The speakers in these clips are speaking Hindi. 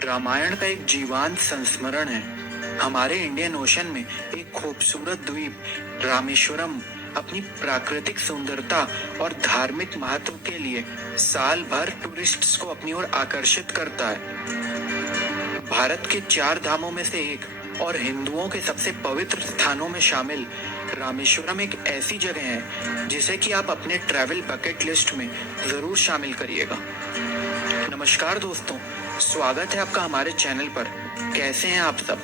रामायण का एक जीवंत संस्मरण है। हमारे इंडियन ओशन में एक खूबसूरत द्वीप रामेश्वरम अपनी प्राकृतिक सुंदरता और धार्मिक महत्व के लिए साल भर टूरिस्ट्स को अपनी ओर आकर्षित करता है। भारत के 4 धामों में से एक और हिंदुओं के सबसे पवित्र स्थानों में शामिल रामेश्वरम एक ऐसी जगह है जिसे कि आप अपने ट्रैवल बकेट लिस्ट में जरूर शामिल करिएगा। नमस्कार दोस्तों, स्वागत है आपका हमारे चैनल पर। कैसे हैं आप सब?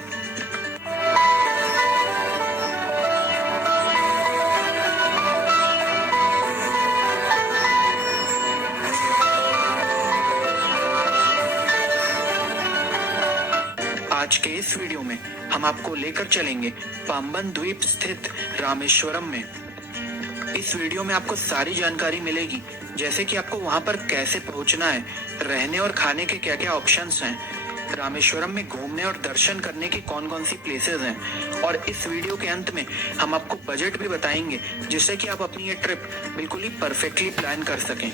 आज के इस वीडियो में हम आपको लेकर चलेंगे पाम्बन द्वीप स्थित रामेश्वरम में। इस वीडियो में आपको सारी जानकारी मिलेगी, जैसे कि आपको वहां पर कैसे पहुंचना है, रहने और खाने के क्या क्या ऑप्शंस हैं, रामेश्वरम में घूमने और दर्शन करने की कौन कौन सी प्लेसेस हैं, और इस वीडियो के अंत में हम आपको बजट भी बताएंगे जिससे कि आप अपनी ये ट्रिप बिल्कुल ही परफेक्टली प्लान कर सकें।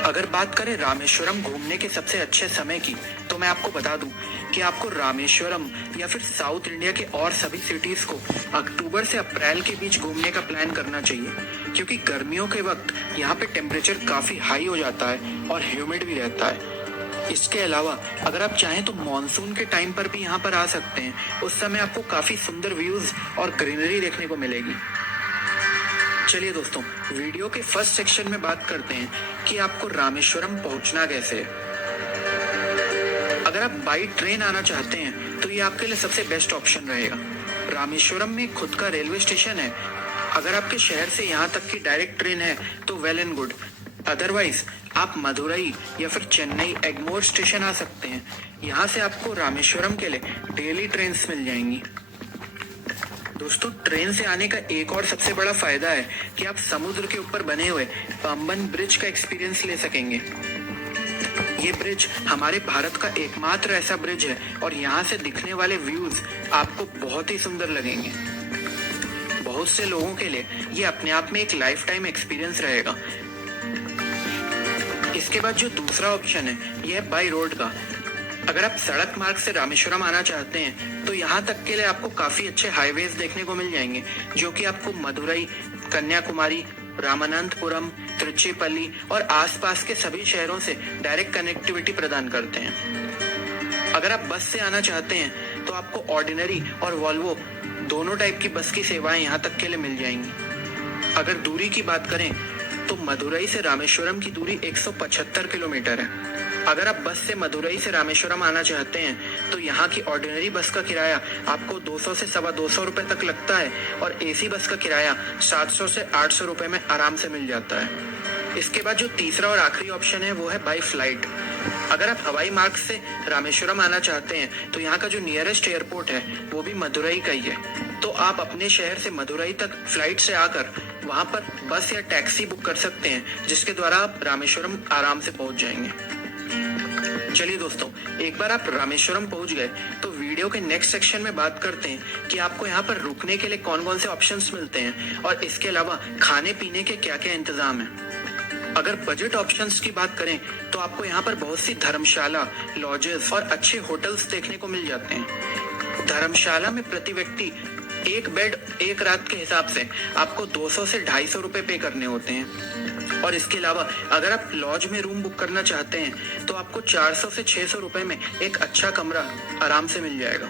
अगर बात करें रामेश्वरम घूमने के सबसे अच्छे समय की, तो मैं आपको बता दूं कि आपको रामेश्वरम या फिर साउथ इंडिया के और सभी सिटीज को अक्टूबर से अप्रैल के बीच घूमने का प्लान करना चाहिए, क्योंकि गर्मियों के वक्त यहाँ पे टेम्परेचर काफी हाई हो जाता है और ह्यूमिड भी रहता है। इसके अलावा अगर आप चाहें तो मॉनसून के टाइम पर भी यहाँ पर आ सकते हैं। उस समय आपको काफी सुंदर व्यूज और ग्रीनरी देखने को मिलेगी। चलिए दोस्तों, वीडियो के फर्स्ट सेक्शन में बात करते हैं कि आपको रामेश्वरम पहुंचना कैसे है। अगर आप बाई ट्रेन आना चाहते हैं तो ये आपके लिए सबसे बेस्ट ऑप्शन रहेगा। रामेश्वरम में खुद का रेलवे स्टेशन है। अगर आपके शहर से यहाँ तक की डायरेक्ट ट्रेन है तो वेल एंड गुड, अदरवाइज आप मदुरई या फिर चेन्नई एग्मोर स्टेशन आ सकते हैं। यहाँ से आपको रामेश्वरम के लिए डेली ट्रेन मिल जाएंगी। दोस्तों, ट्रेन से आने का एक और सबसे बड़ा फायदा है कि आप समुद्र के ऊपर बने हुए पाम्बन ब्रिज का एक्सपीरियंस ले सकेंगे। ये ब्रिज हमारे भारत का एकमात्र ऐसा ब्रिज है और यहाँ से दिखने वाले व्यूज आपको बहुत ही सुंदर लगेंगे। बहुत से लोगों के लिए ये अपने आप में एक लाइफ टाइम एक्सपीरियंस रहेगा। इसके बाद जो दूसरा ऑप्शन है यह है बाई रोड का। अगर आप सड़क मार्ग से रामेश्वरम आना चाहते हैं तो यहाँ तक के लिए आपको काफी अच्छे हाईवेज देखने को मिल जाएंगे, जो कि आपको मदुरई, कन्याकुमारी, रामानंतपुरम, त्रिचीपल्ली और आसपास के सभी शहरों से डायरेक्ट कनेक्टिविटी प्रदान करते हैं। अगर आप बस से आना चाहते हैं तो आपको ऑर्डिनरी और वॉल्वो दोनों टाइप की बस की सेवाएं यहाँ तक के लिए मिल जाएंगी। अगर दूरी की बात करें तो मदुरई से रामेश्वरम की दूरी 175 किलोमीटर है। अगर आप बस से मदुरई से रामेश्वरम आना चाहते हैं तो यहाँ की ऑर्डिनरी बस का किराया आपको 200 से 225 रुपए तक लगता है और एसी बस का किराया 700 से 800 रुपए में आराम से मिल जाता है। इसके बाद जो तीसरा और आखिरी ऑप्शन है वो है बाई फ्लाइट। अगर आप हवाई मार्ग से रामेश्वरम आना चाहते हैं तो यहाँ का जो नियरेस्ट एयरपोर्ट है वो भी मदुरई का ही है। तो आप अपने शहर से मदुरई तक फ्लाइट से आकर वहाँ पर बस या टैक्सी बुक कर सकते हैं, जिसके द्वारा आप रामेश्वरम आराम से पहुँच जाएंगे। चलिए दोस्तों, एक बार आप रामेश्वरम पहुंच गए तो वीडियो के नेक्स्ट सेक्शन में बात करते हैं कि आपको यहाँ पर रुकने के लिए कौन कौन से ऑप्शंस मिलते हैं और इसके अलावा खाने पीने के क्या क्या इंतजाम है। अगर बजट ऑप्शंस की बात करें तो आपको यहाँ पर बहुत सी धर्मशाला, लॉजेस और अच्छे होटल्स देखने को मिल जाते हैं। धर्मशाला में प्रति व्यक्ति एक बेड एक रात के हिसाब से आपको 200 से 250 रुपए पे करने होते हैं। और इसके अलावा अगर आप लॉज में रूम बुक करना चाहते हैं तो आपको 400 से 600 रुपए में एक अच्छा कमरा आराम से मिल जाएगा।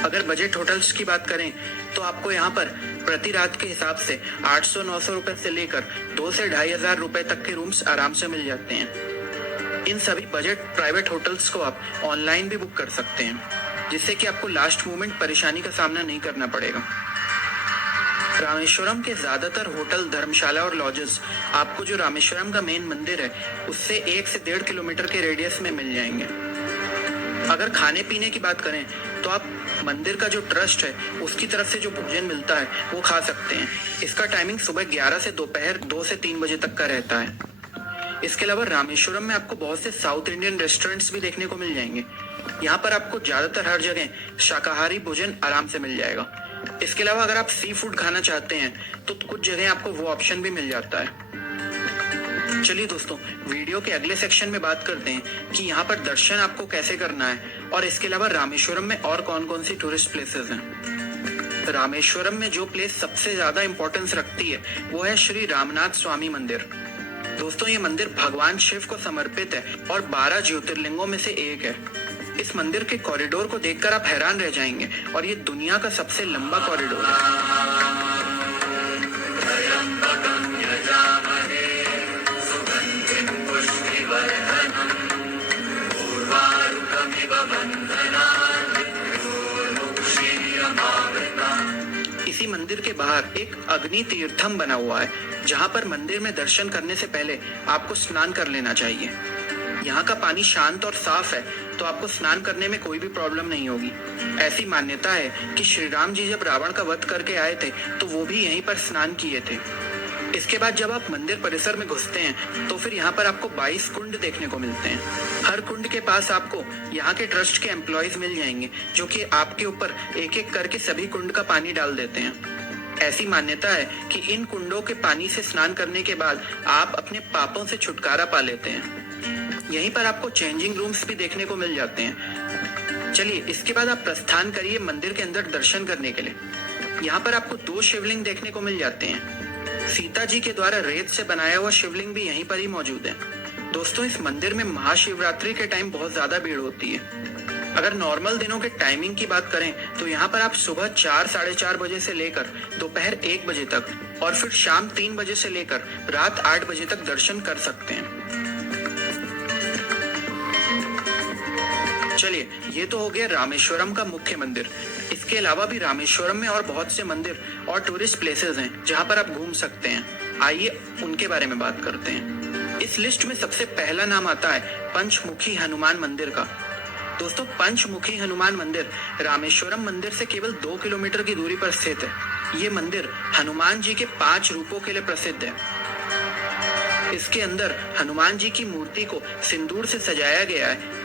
अगर बजट होटल्स की बात करें तो आपको यहाँ पर प्रति रात के हिसाब से 800-900 रुपए से लेकर 2 से 2500 रुपए तक के रूम्स आराम से मिल जाते हैं। इन सभी बजट प्राइवेट होटल्स को आप ऑनलाइन भी बुक कर सकते हैं, जिससे कि आपको लास्ट मोमेंट परेशानी का सामना नहीं करना पड़ेगा। रामेश्वरम के ज्यादातर होटल, धर्मशाला और लॉजेस आपको जो रामेश्वरम का मेन मंदिर है उससे 1 से 1.5 किलोमीटर के रेडियस में मिल जाएंगे। अगर खाने पीने की बात करें तो आप मंदिर का जो ट्रस्ट है उसकी तरफ से जो भोजन मिलता है वो खा सकते हैं। इसका टाइमिंग सुबह 11 से दोपहर 2 से 3 बजे तक का रहता है। इसके अलावा रामेश्वरम में आपको बहुत से साउथ इंडियन रेस्टोरेंट्स भी देखने को मिल जाएंगे। यहाँ पर आपको ज्यादातर हर जगह शाकाहारी भोजन आराम से मिल जाएगा। इसके अलावा अगर आप सी फूड खाना चाहते हैं तो कुछ जगह आपको वो ऑप्शन भी मिल जाता है। चलिए दोस्तों, वीडियो के अगले सेक्शन में बात करते हैं कि यहाँ पर दर्शन आपको कैसे करना है और इसके अलावा रामेश्वरम में और कौन कौन सी टूरिस्ट प्लेसेस हैं। रामेश्वरम में जो प्लेस सबसे ज्यादा इंपॉर्टेंस रखती है वो है श्री रामनाथ स्वामी मंदिर। दोस्तों, ये मंदिर भगवान शिव को समर्पित है और 12 ज्योतिर्लिंगों में से एक है। इस मंदिर के कॉरिडोर को देखकर आप हैरान रह जाएंगे और ये दुनिया का सबसे लंबा कॉरिडोर है। इसी मंदिर के बाहर एक अग्नि तीर्थम बना हुआ है, जहाँ पर मंदिर में दर्शन करने से पहले आपको स्नान कर लेना चाहिए। यहाँ का पानी शांत और साफ है, तो आपको स्नान करने में कोई भी प्रॉब्लम नहीं होगी। ऐसी मान्यता है कि श्री राम जी जब रावण का वध करके आए थे तो वो भी यहीं पर स्नान किए थे। इसके बाद जब आप मंदिर परिसर में घुसते हैं तो फिर यहाँ पर आपको 22 कुंड देखने को मिलते हैं। हर कुंड के पास आपको यहाँ के ट्रस्ट के एम्प्लॉयज मिल जाएंगे, जो कि आपके ऊपर एक एक करके सभी कुंड का पानी डाल देते हैं। ऐसी मान्यता है कि इन कुंडों के पानी से स्नान करने के बाद आप अपने पापों से छुटकारा पा लेते हैं। यहीं पर आपको चेंजिंग रूम्स भी देखने को मिल जाते हैं। चलिए, इसके बाद आप प्रस्थान करिए मंदिर के अंदर दर्शन करने के लिए। यहाँ पर आपको 2 शिवलिंग देखने को मिल जाते हैं। सीता जी के द्वारा रेत से बनाया हुआ शिवलिंग भी यहीं पर ही मौजूद है। दोस्तों, इस मंदिर में महाशिवरात्रि के टाइम बहुत ज्यादा भीड़ होती है। अगर नॉर्मल दिनों के टाइमिंग की बात करें तो यहाँ पर आप सुबह 4 साढ़े 4 बजे से लेकर दोपहर 1 बजे तक और फिर शाम 3 बजे से लेकर रात 8 बजे तक दर्शन कर सकते हैं। चलिए, ये तो हो गया रामेश्वरम का मुख्य मंदिर। इसके अलावा भी रामेश्वरम में और बहुत से मंदिर और टूरिस्ट प्लेसेस हैं जहां पर आप घूम सकते हैं। आइए उनके बारे में बात करते हैं। इस लिस्ट में सबसे पहला नाम आता है पंचमुखी हनुमान मंदिर का। दोस्तों, पंचमुखी हनुमान मंदिर रामेश्वरम मंदिर से केवल 2 किलोमीटर की दूरी पर स्थित है। ये मंदिर हनुमान जी के 5 रूपों के लिए प्रसिद्ध है। इसके अंदर हनुमान जी की मूर्ति को सिंदूर से सजाया गया है।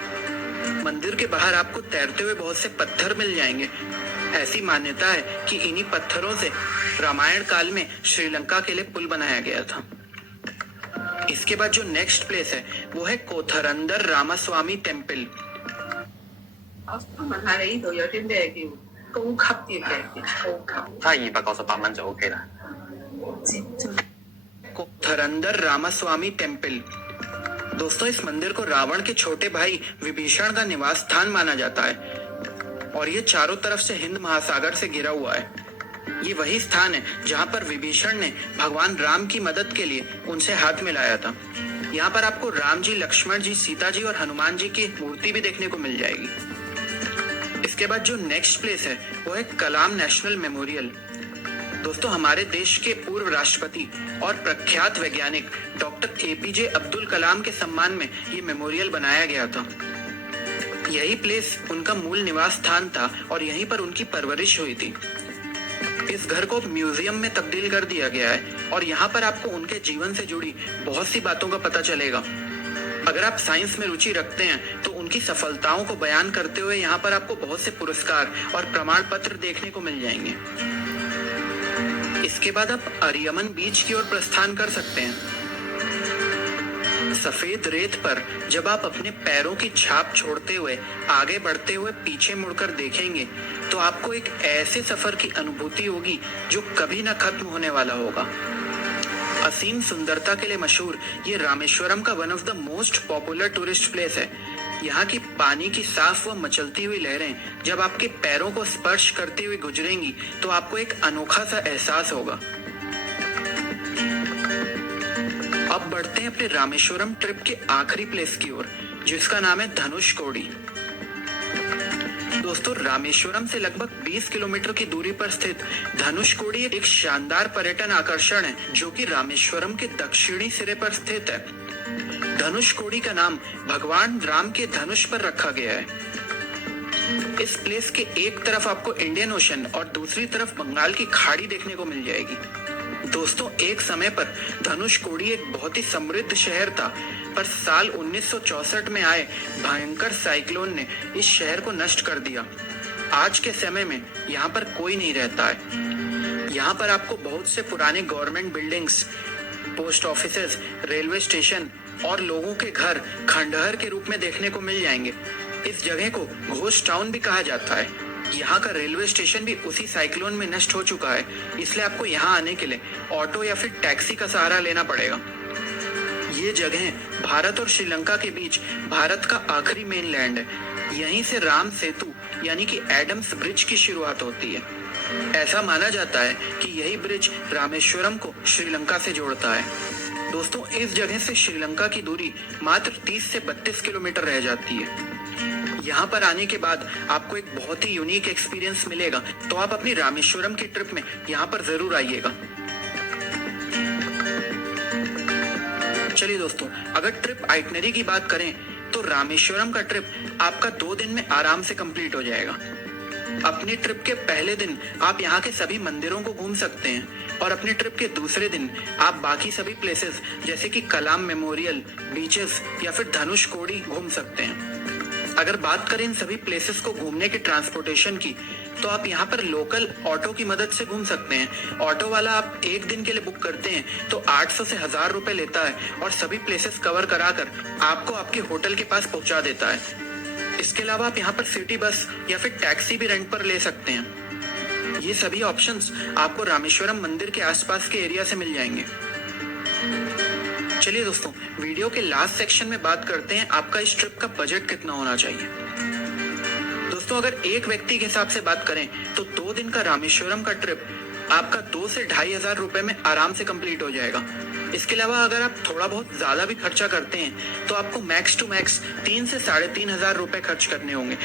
मंदिर के बाहर आपको तैरते हुए बहुत से पत्थर मिल जाएंगे। ऐसी मान्यता है कि इन्हीं पत्थरों से रामायण काल में श्रीलंका के लिए पुल बनाया गया था। इसके बाद जो नेक्स्ट प्लेस है वो है कोथरंदर रामास्वामी टेम्पल। कोथरंदर रामास्वामी टेम्पल। दोस्तों, इस मंदिर को रावण के छोटे भाई विभीषण का निवास स्थान माना जाता है और ये चारों तरफ से हिंद महासागर से घिरा हुआ है। ये वही स्थान है जहाँ पर विभीषण ने भगवान राम की मदद के लिए उनसे हाथ मिलाया था। यहाँ पर आपको राम जी, लक्ष्मण जी, सीता जी और हनुमान जी की मूर्ति भी देखने को मिल जाएगी। इसके बाद जो नेक्स्ट प्लेस है वो है कलाम नेशनल मेमोरियल। दोस्तों, हमारे देश के पूर्व राष्ट्रपति और प्रख्यात वैज्ञानिक डॉक्टर एपीजे अब्दुल कलाम के सम्मान में ये मेमोरियल बनाया गया था। यही प्लेस उनका मूल निवास स्थान था और यहीं पर उनकी परवरिश हुई थी। इस घर को म्यूजियम में तब्दील कर दिया गया है और यहाँ पर आपको उनके जीवन से जुड़ी बहुत सी बातों का पता चलेगा। अगर आप साइंस में रुचि रखते हैं तो उनकी सफलताओं को बयान करते हुए यहाँ पर आपको बहुत से पुरस्कार और प्रमाण पत्र देखने को मिल जाएंगे। इसके बाद आप अरियमन बीच की ओर प्रस्थान कर सकते हैं। सफेद रेत पर जब आप अपने पैरों की छाप छोड़ते हुए आगे बढ़ते हुए पीछे मुड़कर देखेंगे तो आपको एक ऐसे सफर की अनुभूति होगी जो कभी ना खत्म होने वाला होगा। असीम सुंदरता के लिए मशहूर ये रामेश्वरम का one of the most popular tourist place है। यहाँ की पानी की साफ व मचलती हुई लहरें जब आपके पैरों को स्पर्श करती हुई गुजरेंगी तो आपको एक अनोखा सा एहसास होगा। अब बढ़ते हैं अपने रामेश्वरम ट्रिप के आखिरी प्लेस की ओर, जिसका नाम है धनुषकोडी। दोस्तों, रामेश्वरम से लगभग 20 किलोमीटर की दूरी पर स्थित धनुषकोडी एक शानदार पर्यटन आकर्षण है जो कि रामेश्वरम के दक्षिणी सिरे पर स्थित है। धनुषकोडी का नाम भगवान राम के धनुष पर रखा गया है। इस प्लेस के एक तरफ आपको इंडियन ओशन और दूसरी तरफ बंगाल की खाड़ी देखने को मिल जाएगी। दोस्तों, एक समय पर धनुषकोडी एक बहुत ही समृद्ध शहर था, पर साल 1964 में आए भयंकर साइक्लोन ने इस शहर को नष्ट कर दिया। आज के समय में यहाँ पर कोई नहीं रहता है। यहाँ पर आपको बहुत से पुराने government buildings, post offices, railway station और लोगों के घर खंडहर के रूप में देखने को मिल जाएंगे। इस जगह को घोस्ट टाउन भी कहा जाता है। यहाँ का रेलवे स्टेशन भी उसी साइक्लोन में नष्ट हो चुका है, इसलिए आपको यहाँ आने के लिए ऑटो या फिर टैक्सी का सहारा लेना पड़ेगा। ये जगह भारत और श्रीलंका के बीच भारत का आखिरी मेनलैंड है। यहीं से राम सेतु यानी कि एडम्स ब्रिज की शुरुआत होती है। ऐसा माना जाता है कि यही ब्रिज रामेश्वरम को श्रीलंका से जोड़ता है। दोस्तों, इस जगह से श्रीलंका की दूरी मात्र 30 से 32 किलोमीटर रह जाती है। यहाँ पर आने के बाद आपको एक बहुत ही यूनिक एक्सपीरियंस मिलेगा, तो आप अपनी रामेश्वरम की ट्रिप में यहाँ पर जरूर आइएगा। चलिए दोस्तों, अगर ट्रिप आइटनरी की बात करें तो रामेश्वरम का ट्रिप आपका 2 दिन में आराम से कंप्लीट हो जाएगा। अपनी ट्रिप के पहले दिन आप यहाँ के सभी मंदिरों को घूम सकते हैं और अपनी ट्रिप के दूसरे दिन आप बाकी सभी प्लेसेस जैसे कि कलाम मेमोरियल, बीचेस या फिर धनुष कोडी घूम सकते हैं। अगर बात करें इन सभी प्लेसेस को घूमने के ट्रांसपोर्टेशन की, तो आप यहाँ पर लोकल ऑटो की मदद से घूम सकते हैं। ऑटो वाला आप एक दिन के लिए बुक करते हैं तो 800 से 1000 रुपए लेता है और सभी प्लेसेस कवर कराकर आपको आपके होटल के पास पहुंचा देता है। इसके अलावा आप यहाँ पर सिटी बस या फिर टैक्सी भी रेंट पर ले सकते हैं। ये सभी ऑप्शंस आपको रामेश्वरम मंदिर के आसपास के एरिया से मिल जाएंगे। चलिए दोस्तों, वीडियो के लास्ट सेक्शन में बात करते हैं आपका इस ट्रिप का बजट कितना होना चाहिए। दोस्तों, अगर एक व्यक्ति के हिसाब से बात करें तो 2 दिन का रामेश्वरम का ट्रिप आपका 2 से 2500 रुपए में आराम से कंप्लीट हो जाएगा। इसके अलावा अगर आप थोड़ा बहुत ज्यादा भी खर्चा करते हैं तो आपको मैक्स टू मैक्स 3 से 3500 रुपए खर्च करने होंगे।